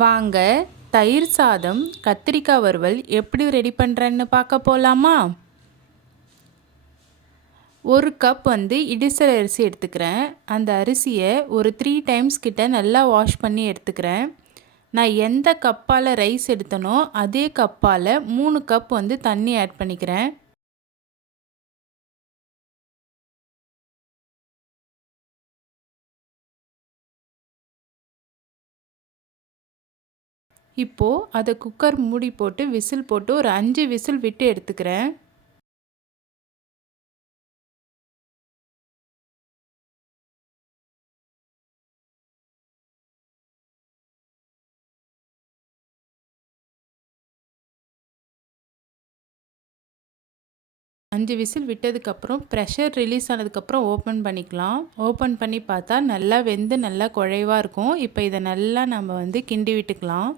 வாங்க தயிர் சாதம் கத்திரிக்காய் வறுவல் எப்படி ரெடி பண்ணுறேன்னு பார்க்க போகலாமா ஒரு கப் வந்து இடிசல் அரிசி எடுத்துக்கிறேன். அந்த அரிசியை ஒரு த்ரீ டைம்ஸ் கிட்ட நல்லா வாஷ் பண்ணி எடுத்துக்கிறேன். நான் எந்த கப்பால் ரைஸ் எடுத்தனோ அதே கப்பால் மூணு கப் வந்து தண்ணி ஆட் பண்ணிக்கிறேன். இப்போது அதை குக்கர் மூடி போட்டு விசில் போட்டு ஒரு அஞ்சு விசில் விட்டு எடுத்துக்கிறேன். அஞ்சு விசில் விட்டதுக்கப்புறம் ப்ரெஷர் ரிலீஸ் ஆனதுக்கப்புறம் ஓப்பன் பண்ணிக்கலாம். ஓப்பன் பண்ணி பார்த்தா நல்லா வெந்து நல்லா குழைவாக இருக்கும். இப்போ இதை நல்லா நம்ம வந்து கிண்டி விட்டுக்கலாம்.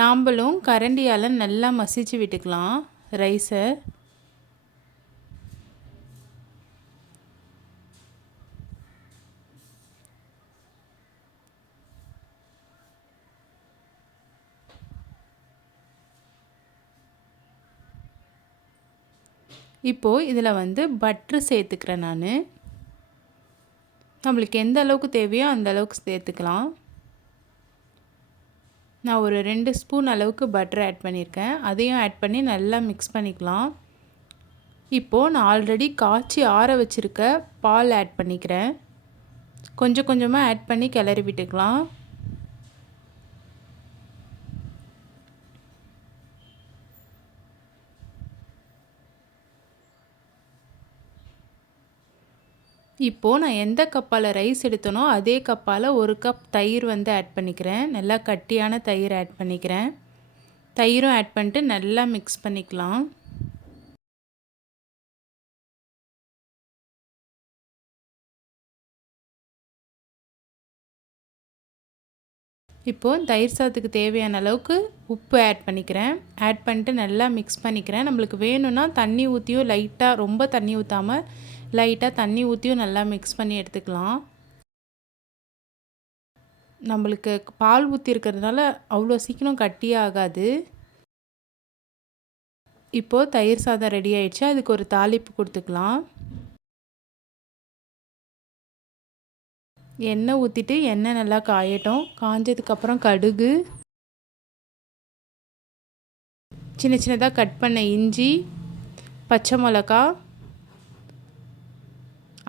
நாம்பளும் கரண்டியால் நல்லா மசிச்சு விட்டுக்கலாம். ரைஸை. இப்போது இதில் வந்து பட்ரு சேர்த்துக்கிறேன் நான். நம்மளுக்கு எந்த அளவுக்கு தேவையோ அந்த அளவுக்கு சேர்த்துக்கலாம். நான் ஒரு ரெண்டு ஸ்பூன் அளவுக்கு பட்டர் ஆட் பண்ணியிருக்கேன். அதையும் ஆட் பண்ணி நல்லா மிக்ஸ் பண்ணிக்கலாம். இப்போது நான் ஆல்ரெடி காய்ச்சி ஆற வச்சுருக்க பால் ஆட் பண்ணிக்கிறேன். கொஞ்சம் கொஞ்சமாக ஆட் பண்ணி கிளறி விட்டுக்கலாம். இப்போது நான் எந்த கப்பால் ரைஸ் எடுத்தனோ அதே கப்பால் ஒரு கப் தயிர் வந்து ஆட் பண்ணிக்கிறேன். நல்லா கட்டியான தயிர் ஆட் பண்ணிக்கிறேன். தயிரும் ஆட் பண்ணிட்டு நல்லா மிக்ஸ் பண்ணிக்கலாம். இப்போது தயிர் சாதத்துக்கு தேவையான அளவுக்கு உப்பு ஆட் பண்ணிக்கிறேன். ஆட் பண்ணிட்டு நல்லா மிக்ஸ் பண்ணிக்கிறேன். நம்மளுக்கு வேணும்னா தண்ணி ஊற்றியும் லைட்டாக ரொம்ப தண்ணி ஊற்றாமல் லைட்டாக தண்ணி ஊற்றியும் நல்லா மிக்ஸ் பண்ணி எடுத்துக்கலாம். நம்மளுக்கு பால் ஊற்றி இருக்கிறதுனால அவ்வளோ சீக்கிரம் கட்டியே ஆகாது. இப்போது தயிர் சாதம் ரெடி ஆயிடுச்சு. அதுக்கு ஒரு தாளிப்பு கொடுத்துக்கலாம். எண்ணெய் ஊற்றிட்டு எண்ணெய் நல்லா காயட்டும். காஞ்சதுக்கப்புறம் கடுகு. சின்ன சின்னதாக கட் பண்ண இஞ்சி பச்சை மிளகா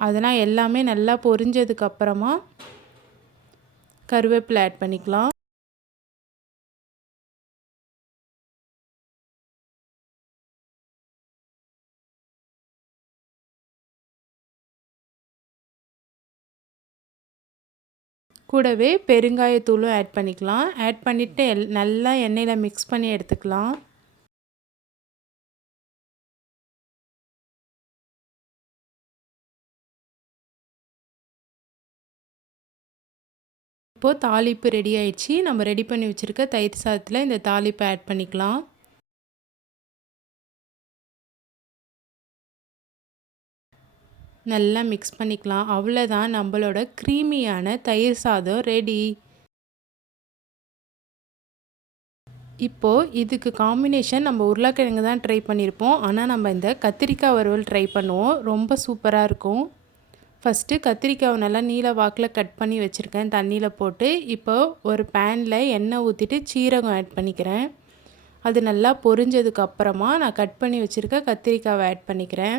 அதெல்லாம் எல்லாமே நல்லா பொரிஞ்சதுக்கப்புறமா கருவேப்பிலை ஆட் பண்ணிக்கலாம். கூடவே பெருங்காயத்தூளும் ஆட் பண்ணிக்கலாம். ஆட் பண்ணிவிட்டு எல் நல்லா எண்ணெயில் மிக்ஸ் பண்ணி எடுத்துக்கலாம். இப்போது தாளிப்பு ரெடி ஆயிடுச்சு. நம்ம ரெடி பண்ணி வச்சுருக்க தயிர் சாதத்தில் இந்த தாளிப்பை ஆட் பண்ணிக்கலாம். நல்லா மிக்ஸ் பண்ணிக்கலாம். அவ்வளோதான் நம்மளோட க்ரீமியான தயிர் சாதம் ரெடி இப்போது இதுக்கு காம்பினேஷன் நம்ம உருளைக்கிழங்கு தான் ட்ரை பண்ணியிருப்போம் ஆனால் நம்ம இந்த கத்திரிக்காய் வறுவல் ட்ரை பண்ணுவோம். ரொம்ப சூப்பராக இருக்கும். ஃபஸ்ட்டு கத்திரிக்காவை நல்லா நீல வாக்கில் கட் பண்ணி வச்சுருக்கேன். தண்ணியில் போட்டு இப்போ ஒரு பேனில் எண்ணெய் ஊற்றிட்டு சீரகம் ஆட் பண்ணிக்கிறேன். அது நல்லா பொரிஞ்சதுக்கப்புறமா நான் கட் பண்ணி வச்சுருக்க கத்திரிக்காவை ஆட் பண்ணிக்கிறேன்.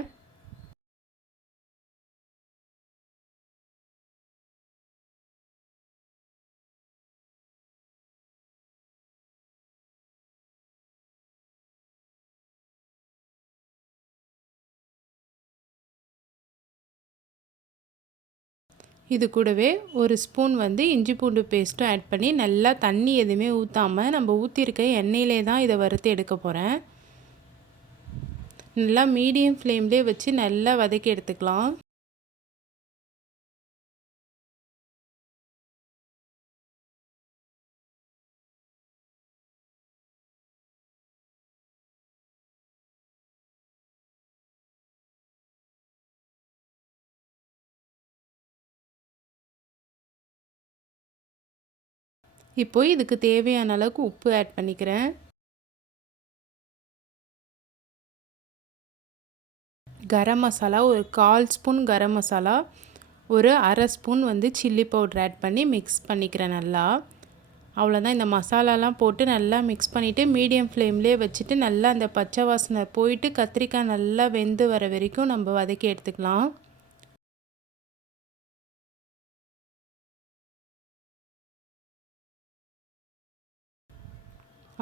இது கூடவே ஒரு ஸ்பூன் வந்து இஞ்சி பூண்டு பேஸ்ட்டும் ஆட் பண்ணி நல்லா தண்ணி எதுவுமே ஊற்றாமல் நம்ம ஊற்றிருக்க எண்ணெயிலே தான் இதை வறுத்து எடுக்க போகிறேன் நல்லா மீடியம் ஃப்ளேம்லேயே வச்சு நல்லா வதக்கி எடுத்துக்கலாம். இப்போ இதுக்கு தேவையான அளவுக்கு உப்பு ஆட் பண்ணிக்கிறேன். கரம் மசாலா ஒரு கால் ஸ்பூன் கரம் மசாலா ஒரு அரை ஸ்பூன் வந்து சில்லி பவுடர் ஆட் பண்ணி மிக்ஸ் பண்ணிக்கிறேன் நல்லா. அவ்வளோதான் இந்த மசாலாலாம் போட்டு நல்லா மிக்ஸ் பண்ணிவிட்டு மீடியம் ஃப்ளேம்லேயே வச்சுட்டு நல்லா அந்த பச்சை வாசனை போயிட்டு கத்திரிக்காய் நல்லா வெந்து வர வரைக்கும் நம்ம வதக்கி எடுத்துக்கலாம்.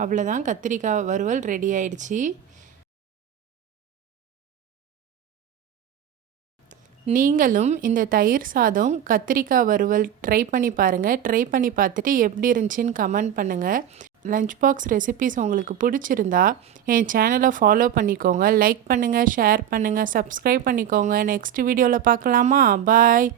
அவ்வளோதான் கத்திரிக்காய் வறுவல் ரெடி ஆயிடுச்சு. நீங்களும் இந்த தயிர் சாதம் கத்திரிக்காய் வறுவல் ட்ரை பண்ணி பாருங்கள் ட்ரை பண்ணி பார்த்துட்டு எப்படி இருந்துச்சுன்னு கமெண்ட் பண்ணுங்கள் லஞ்ச் பாக்ஸ் ரெசிபிஸ் உங்களுக்கு பிடிச்சிருந்தா என் சேனலை ஃபாலோ பண்ணிக்கோங்க. லைக் பண்ணுங்கள் ஷேர் பண்ணுங்கள் சப்ஸ்கிரைப் பண்ணிக்கோங்க. நெக்ஸ்ட் வீடியோவில் பார்க்கலாமா? பாய்